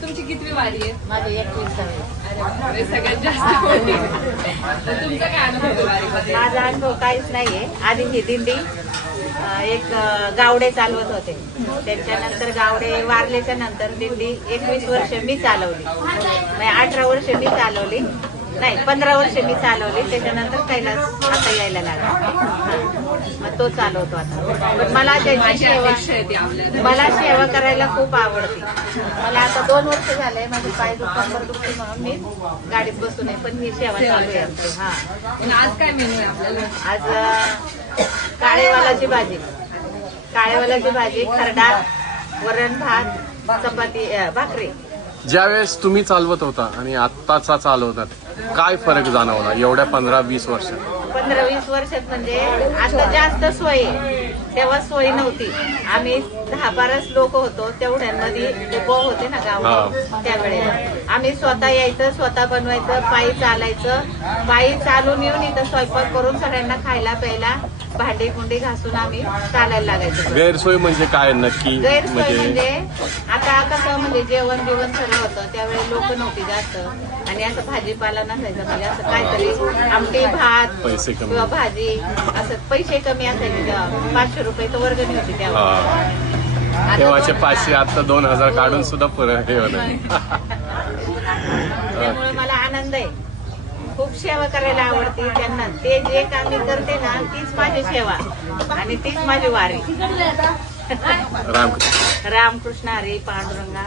तुमची कितवी वारी आहे? माझी 21वी. अरे सगळ्यात जास्त मोठी. तुमचा काय अनुभव वारीमध्ये? माझा अनुभव काहीच नाहीये. आधी ही दिंडी एक गावडे चालवत होते, त्यांच्यानंतर गावडे वारल्याच्या नंतर दिंडी 21 वर्ष मी चालवली, 18 वर्ष मी चालवली, नाही 15 वर्ष मी चालवली. त्याच्यानंतर कैलास आता यायला लागला, मग तो चालवतो आता. पण मला त्याची मला सेवा करायला खूप आवडते. मला आता 2 वर्ष झाले, माझे पाय दुखत दुखते म्हणून मी गाडीत बसून नये, पण ही सेवा चालू आहे आमची. हा, आज काय मेनू आहे आपल्याला? आज काळेवालाची भाजी, खरडा, वरण भात, चपाती, भाकरी. ज्यावेळेस तुम्ही चालवत होता आणि आत्ताचा चालवतात, काय फरक जाणवला एवढ्या 15-20 वर्षात? 15-20 वर्षात म्हणजे आता जास्त सोय आहे. तेव्हा सोय नव्हती. आम्ही 10-12 लोक होतो, तेवढ्यांमध्ये डेपो होते ना गावात. त्यावेळेला आम्ही स्वतः यायचं, स्वतः बनवायचं, पायी चालायचं, पायी चालून येऊन इथं स्वयंपाक करून सगळ्यांना खायला प्यायला, भांडी कुंडी घासून आम्ही चालायला लागायचं. गैरसोय म्हणजे काय नक्की? गैरसोय म्हणजे आता कसं म्हणजे जेवण बिवण सगळं होतं, त्यावेळी लोक नव्हती जास्त, आणि असं भाजीपाला नसायचं. म्हणजे असं काहीतरी आमटी भात किंवा भाजी, असं पैसे कमी असायचे तेव्हा. 500 रुपये तर वर्गणी होती तेव्हा. तेव्हाचे 500 आता 2000 काढून सुद्धा हे होतं. त्यामुळे मला आनंद आहे. खूप सेवा करायला आवडते त्यांना. ते जे काम मी करते ना, तीच माझी सेवा आणि तीच माझी वारी. रामकृष्ण रामकृष्ण हरी पांडुरंगा.